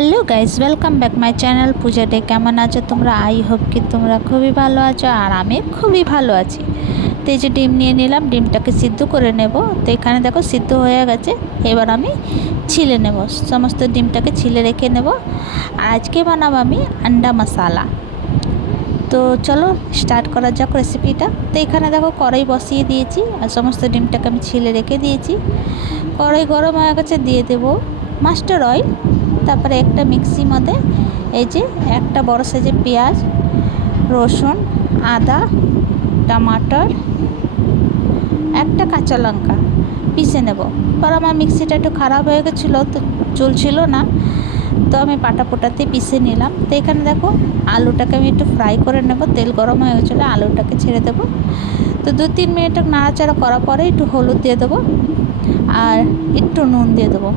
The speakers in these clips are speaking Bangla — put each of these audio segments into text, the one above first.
Hello guys, welcome back my channel Puja day. কেমন আছো তোমরা? আই হোপ কি তোমরা খুবই ভালো আছো, আর আমি খুবই ভালো আছি। তো এই যে ডিম নিয়ে নিলাম, ডিমটাকে সিদ্ধ করে নেব। তো এখানে দেখো সিদ্ধ হয়ে গেছে, এবার আমি ছিলে নেব। সমস্ত ডিমটাকে ছিলে রেখে নেব। আর আজকে বানাবো আমি আন্ডা মশালা। তো চলো স্টার্ট করা যাক রেসিপিটা। তো এখানে দেখো কড়াই বসিয়ে দিয়েছি, আর সমস্ত ডিমটাকে আমি ছিলে রেখে দিয়েছি। কড়াই গরম হয়ে গেছে, দিয়ে দেবো মাস্টার অয়েল। তারপরে একটা মিক্সির মধ্যে এই যে একটা বড় সাইজের পেঁয়াজ, রসুন, আদা, টমাটোর, একটা কাঁচা লঙ্কা পিষে নেব। পর আমার মিক্সিটা একটু খারাপ হয়ে গেছিলো, তো চলছিল না, তো আমি পাটাতে পিষে নিলাম। তো এখানে দেখো আলুটাকে আমি একটু ফ্রাই করে নেব। তেল গরম হয়ে গেছিলো, আলুটাকে ছেড়ে দেবো। তো 2-3 মিনিট নাড়াচাড়া করার পরে একটু হলুদ দিয়ে দেবো আর একটু নুন দিয়ে দেবো।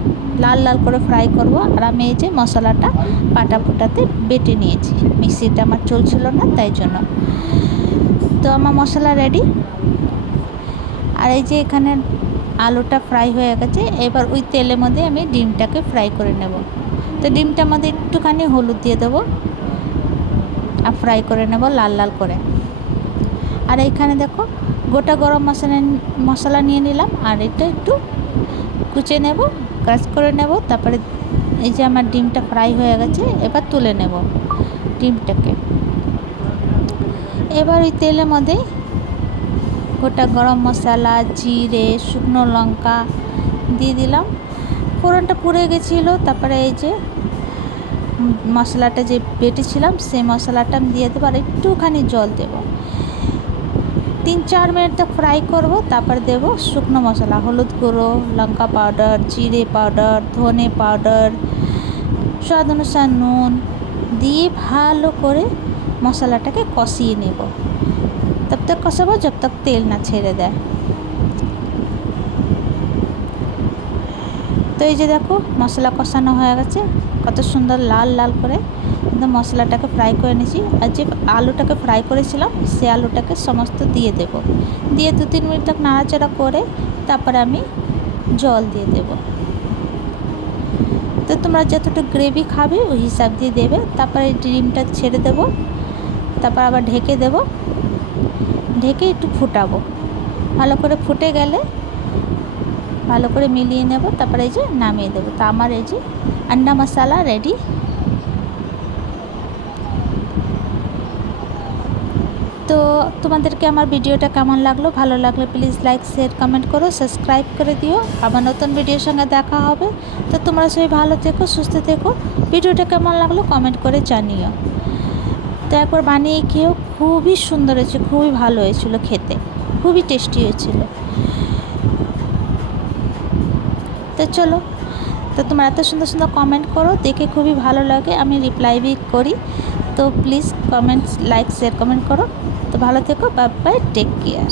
লাল লাল করে ফ্রাই করব। আর আমি এই যে মশলাটা পাটাতে বেটে নিয়েছি, মিক্সিটা আমার চলছিল না তাই জন্য। তো আমার মশলা রেডি। আর এই যে এখানে আলুটা ফ্রাই হয়ে গেছে, এবার ওই তেলের মধ্যে আমি ডিমটাকে ফ্রাই করে নেব। তো ডিমটার মধ্যে একটুখানি হলুদ দিয়ে দেবো আর ফ্রাই করে নেব লাল লাল করে। আর এইখানে দেখো গোটা গরম মশলা নিয়ে নিলাম, আর এটা একটু কুচে নেব, ক্রাশ করে নেব। তারপরে এই যে আমার ডিমটা ফ্রাই হয়ে গেছে, এবার তুলে নেব ডিমটাকে। এবার ওই তেলের মধ্যে গোটা গরম মশলা, জিরে, শুকনো লঙ্কা দিয়ে দিলাম। ফোড়নটা পুড়ে গেছিলো। তারপরে এই যে মশলাটা যে বেটেছিলাম সেই মশলাটা আমি দিয়ে দেবো, আর একটুখানি জল দেবো। 3-4 মিনিট তক ফ্রাই করব। তারপর দেব শুকনো মশলা, হলুদ গুঁড়ো, লঙ্কা পাউডার, জিরে পাউডার, ধনে পাউডার, স্বাদ অনুসার নুন দিয়ে ভালো করে মশলাটাকে কষিয়ে নেব। তব তক কষাবো জব তক তেল না ছেড়ে দেয়। তো এই যে দেখো মশলা কষানো হয়ে গেছে, কত সুন্দর লাল লাল করে একদম মশলাটাকে ফ্রাই করে নিয়েছি। আর যে আলুটাকে ফ্রাই করেছিলাম সে আলুটাকে সমস্ত দিয়ে দেব। দিয়ে 2-3 মিনিট তক নাড়াচাড়া করে তারপরে আমি জল দিয়ে দেব। তো তোমরা যতটুকু গ্রেভি খাবে ওই হিসাব দিয়ে দেবে। তারপরে ডিমটা ছেড়ে দেব, তারপর আবার ঢেকে দেব। ঢেকে একটু ফুটাবো, ভালো করে ফুটে গেলে ভালো করে মিলিয়ে নেব। তারপরে এই যে নামিয়ে দেবো। তো আমার এই যে আন্ডা মশালা রেডি। তো তোমাদেরকে আমার ভিডিওটা কেমন লাগলো? ভালো লাগলে প্লিজ লাইক, শেয়ার, কমেন্ট করো, সাবস্ক্রাইব করে দিও। আবার নতুন ভিডিওর সঙ্গে দেখা হবে। তো তোমরা সবাই ভালো থেকো, সুস্থ থেকো। ভিডিওটা কেমন লাগলো কমেন্ট করে জানিও। তো একবার বানিয়ে খেয়েও, খুবই সুন্দর হয়েছে, খুবই ভালো হয়েছিল খেতে, খুবই টেস্টি হয়েছিল। তো চলো, তো তোমরা এত সুন্দর সুন্দর কমেন্ট করো, দেখে খুবই ভালো লাগে, আমি রিপ্লাই বি করি। তো please comments, like, share, comment করো। তো ভালো থেকো, বাই বাই, টেক কেয়ার।